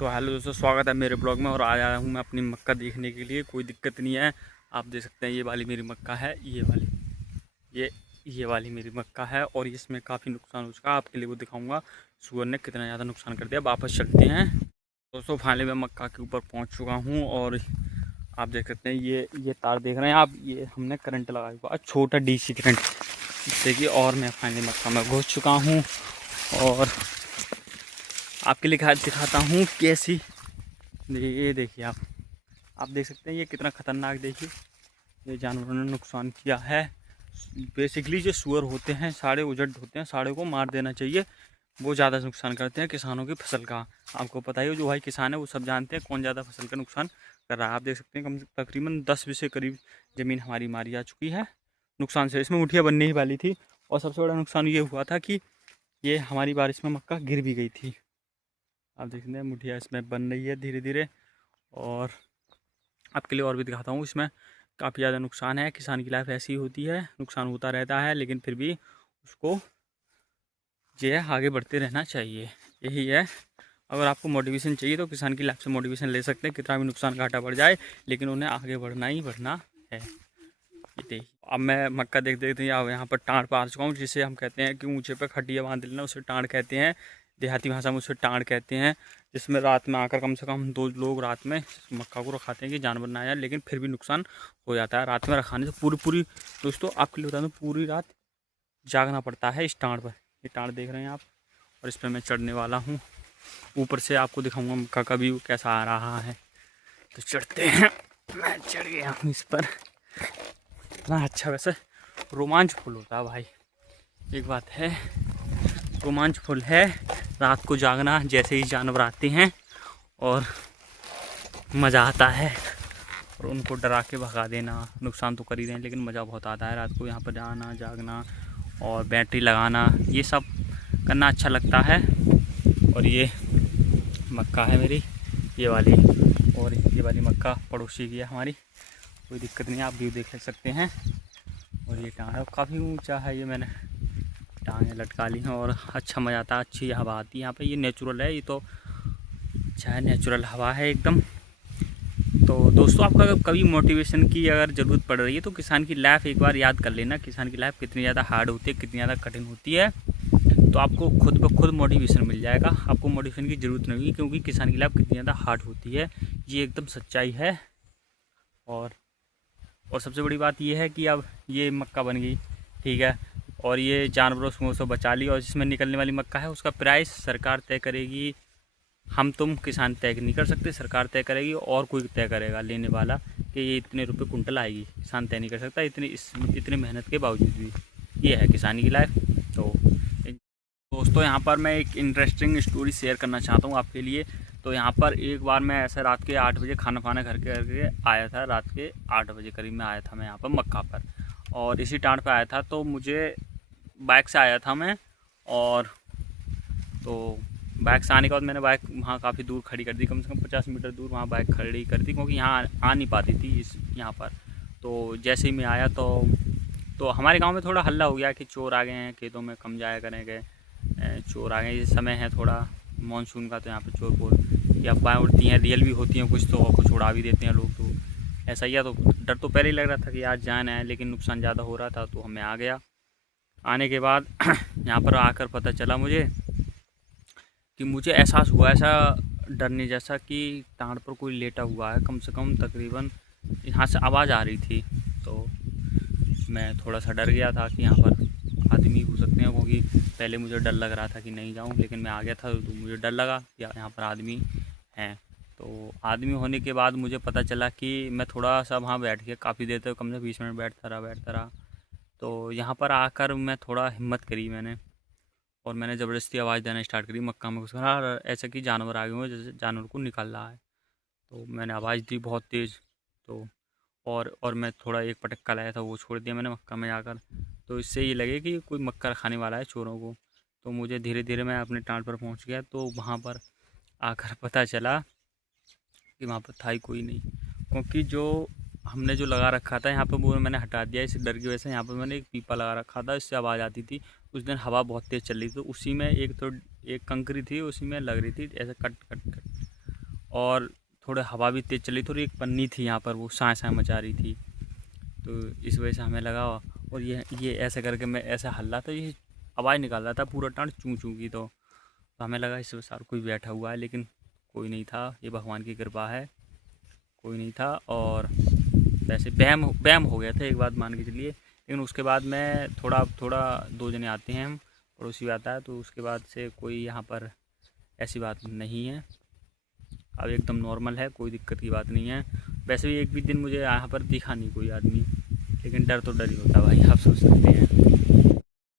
तो हेलो दोस्तों, स्वागत है मेरे ब्लॉग में। और आया हूँ मैं अपनी मक्का देखने के लिए। कोई दिक्कत नहीं है। आप देख सकते हैं ये वाली मेरी मक्का है, ये वाली मेरी मक्का है। और इसमें काफ़ी नुकसान हो चुका है। आपके लिए वो दिखाऊंगा सुअर ने कितना ज़्यादा नुकसान कर दिया। वापस चलते हैं दोस्तों। फाइनली मैं मक्का के ऊपर पहुँच चुका हूँ। और आप देख सकते हैं ये तार देख रहे हैं आप, ये हमने करंट लगाया हुआ, छोटा DC करंट। देखिए, और मैं फाइनली मक्का में घुस चुका हूँ। और आपके लिए दिखाता हूँ कैसी। ये देखिए आप देख सकते हैं ये कितना ख़तरनाक। देखिए ये जानवरों ने नुकसान किया है। बेसिकली जो सुअर होते हैं सारे उजड़ होते हैं, सारे को मार देना चाहिए। वो ज़्यादा नुकसान करते हैं किसानों की फसल का। आपको पता ही हो, जो भाई किसान है वो सब जानते हैं कौन ज़्यादा फसल का नुकसान कर रहा है। आप देख सकते हैं तकरीबन 10 बीस के करीब ज़मीन हमारी मारी जा चुकी है नुकसान से। इसमें मुठिया बनने ही वाली थी। और सबसे बड़ा नुकसान ये हुआ था कि ये हमारी बारिश में मक्का गिर भी गई थी। आप देख सकते हैं मुठिया इसमें बन रही है धीरे धीरे। और आपके लिए और भी दिखाता हूँ। इसमें काफ़ी ज़्यादा नुकसान है। किसान की लाइफ ऐसी होती है, नुकसान होता रहता है, लेकिन फिर भी उसको जो है आगे बढ़ते रहना चाहिए। यही है। अगर आपको मोटिवेशन चाहिए तो किसान की लाइफ से मोटिवेशन ले सकते हैं। कितना भी नुकसान घाटा बढ़ जाए, लेकिन उन्हें आगे बढ़ना ही बढ़ना है। ये देखिए, अब मैं मक्का देख देखते हैं। अब यहाँ पर टाँड़ पा चुका हूँ, जिसे हम कहते हैं कि ऊँचे पर खटिया बांध लेना, उसे टाँड़ कहते हैं। देहाती भाषा में उसे टाँड़ कहते हैं। जिसमें रात में आकर कम से कम 2 लोग रात में मक्का को रखाते हैं कि जानवर ना आए, लेकिन फिर भी नुकसान हो जाता है। रात में रखाने से पूरी दोस्तों आपके लिए बता दूँ, पूरी रात जागना पड़ता है इस टाँड़ पर। ये टाँड़ देख रहे हैं आप। और इस पर मैं चढ़ने वाला हूँ। ऊपर से आपको दिखाऊंगा मक्का का व्यू कैसा आ रहा है। तो चढ़ते हैं। मैं चढ़ गया हूँ इस पर। इतना अच्छा, वैसे रोमांचफुल होता है भाई। एक बात है, रोमांचफुल है रात को जागना। जैसे ही जानवर आते हैं और मज़ा आता है। और उनको डरा के भगा देना, नुकसान तो कर ही रहे हैं, लेकिन मज़ा बहुत आता है रात को यहाँ पर जाना, जागना और बैटरी लगाना, ये सब करना अच्छा लगता है। और ये मक्का है मेरी, ये वाली। और ये वाली मक्का पड़ोसी की है हमारी। कोई दिक्कत नहीं है, आप व्यू देख सकते हैं। और ये टाँग है, काफ़ी ऊंचा है। ये मैंने टाँगें लटका ली हैं। और अच्छा मज़ा आता है, अच्छी हवा आती है यहाँ पे। ये नेचुरल है, ये तो अच्छा है, नेचुरल हवा है एकदम। तो दोस्तों, आपका कभी मोटिवेशन की अगर ज़रूरत पड़ रही है तो किसान की लाइफ एक बार याद कर लेना। किसान की लाइफ कितनी ज़्यादा हार्ड होती है, कितनी ज़्यादा कठिन होती है। तो आपको खुद ब खुद मोटिवेशन मिल जाएगा। आपको मोटिवेशन की ज़रूरत नहीं होगी, क्योंकि किसान की लाइफ कितनी ज़्यादा हार्ड होती है, ये एकदम सच्चाई है। और सबसे बड़ी बात यह है कि अब ये मक्का बन गई, ठीक है। और ये जानवरों से बचा ली। और जिसमें निकलने वाली मक्का है उसका प्राइस सरकार तय करेगी। हम तुम किसान तय नहीं कर सकते, सरकार तय करेगी। और कोई तय करेगा लेने वाला कि ये इतने रुपए कुंटल आएगी, किसान तय नहीं कर सकता इतने मेहनत के बावजूद भी। ये है किसानी की लाइफ। तो दोस्तों, यहाँ पर मैं एक इंटरेस्टिंग स्टोरी शेयर करना चाहता हूँ आपके लिए। तो यहाँ पर एक बार मैं ऐसा रात के 8 बजे खाना खाना घर के आया था। रात के 8 बजे करीब में आया था मैं यहाँ पर मक्का पर। और इसी टाँड़ पे आया था। तो मुझे बाइक से आया था मैं। और तो बाइक से आने के बाद मैंने बाइक वहाँ काफ़ी दूर खड़ी कर दी, कम से कम 50 मीटर दूर वहाँ बाइक खड़ी कर दी, क्योंकि यहाँ आ नहीं पाती थी यहाँ पर। तो जैसे ही मैं आया तो हमारे गांव में थोड़ा हल्ला हो गया कि चोर आ गए हैं, खेतों में कम जाया करेंगे, चोर आ गए। ये समय है थोड़ा मानसून का, तो यहाँ पे चोर को की अफवाहें उड़ती हैं, रियल भी होती हैं कुछ, तो कुछ उड़ा भी देते हैं लोग। तो ऐसा ही है। तो डर तो पहले ही लग रहा था कि आज जान है, लेकिन नुकसान ज़्यादा हो रहा था, तो हमें आ गया। आने के बाद यहाँ पर आकर पता चला मुझे कि मुझे एहसास हुआ ऐसा डरने जैसा कि टाँड़ पर कोई लेटा हुआ है। कम से कम तकरीबन यहाँ से आवाज़ आ रही थी। तो मैं थोड़ा सा डर गया था कि यहाँ पर आदमी हो सकते हैं, क्योंकि पहले मुझे डर लग रहा था कि नहीं जाऊँ, लेकिन मैं आ गया था तो मुझे डर लगा कि यहाँ पर आदमी हैं। तो आदमी होने के बाद मुझे पता चला कि मैं थोड़ा सा वहाँ बैठ के काफ़ी देर तक, कम से 20 मिनट बैठता रहा। तो यहाँ पर आकर मैं थोड़ा हिम्मत करी मैंने। और मैंने ज़बरदस्ती आवाज़ देना स्टार्ट करी मक्का में घुसकर, ऐसा कि जानवर आ गए हुए, जैसे जानवर को निकाल रहा है। तो मैंने आवाज़ दी बहुत तेज़। तो और मैं थोड़ा एक पटक्का लाया था, वो छोड़ दिया मैंने मक्का में जाकर। तो इससे ये लगे कि कोई मक्का खाने वाला है चोरों को। तो मुझे धीरे धीरे मैं अपने टाँड़ पर पहुंच गया। तो वहाँ पर आकर पता चला कि वहाँ पर था ही कोई नहीं, क्योंकि जो हमने जो लगा रखा था यहाँ पर वो मैंने हटा दिया। इस डर की वजह से यहाँ पर मैंने एक पीपा लगा रखा था, इससे आवाज़ आती थी। उस दिन हवा बहुत तेज़ चल रही थी, तो उसी में एक कंकरी थी, उसी में लग रही थी ऐसे कट कट कट। और थोड़ा हवा भी तेज़ चली, थोड़ी एक पन्नी थी यहाँ पर, वो साँ साँ मचा रही थी। तो इस वजह से हमें लगा, और ये ऐसे करके मैं ऐसा हल्ला था, ये आवाज़ निकाल रहा था पूरा टाँड चूँ चूँ की। तो हमें लगा इस सार कोई बैठा हुआ है, लेकिन कोई नहीं था। ये भगवान की कृपा है, कोई नहीं था। और वैसे वहम हो गया था एक बात मान के चलिए। लेकिन उसके बाद में थोड़ा थोड़ा 2 जने आते हैं, हम पड़ोसी आता है, तो उसके बाद से कोई यहाँ पर ऐसी बात नहीं है। अब एकदम नॉर्मल है, कोई दिक्कत की बात नहीं है। वैसे भी एक भी दिन मुझे यहाँ पर दिखा नहीं कोई आदमी, लेकिन डर तो डर ही होता है भाई, आप सोच सकते हैं।